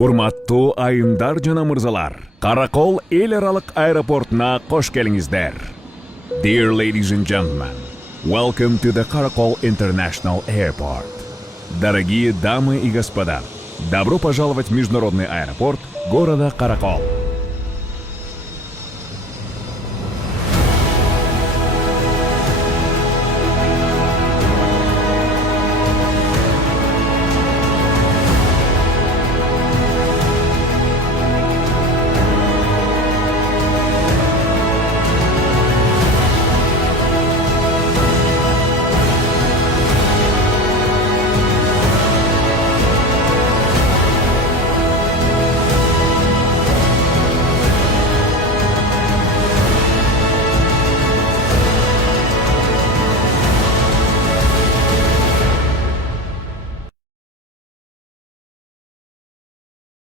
Урматтуу айымдар жана мырзалар, Каракол эл аралык аэропортуна кош келиңиздер. Dear ladies and gentlemen, welcome to the Karakol International Airport. Дорогие дамы и господа, добро пожаловать в международный аэропорт города Каракол.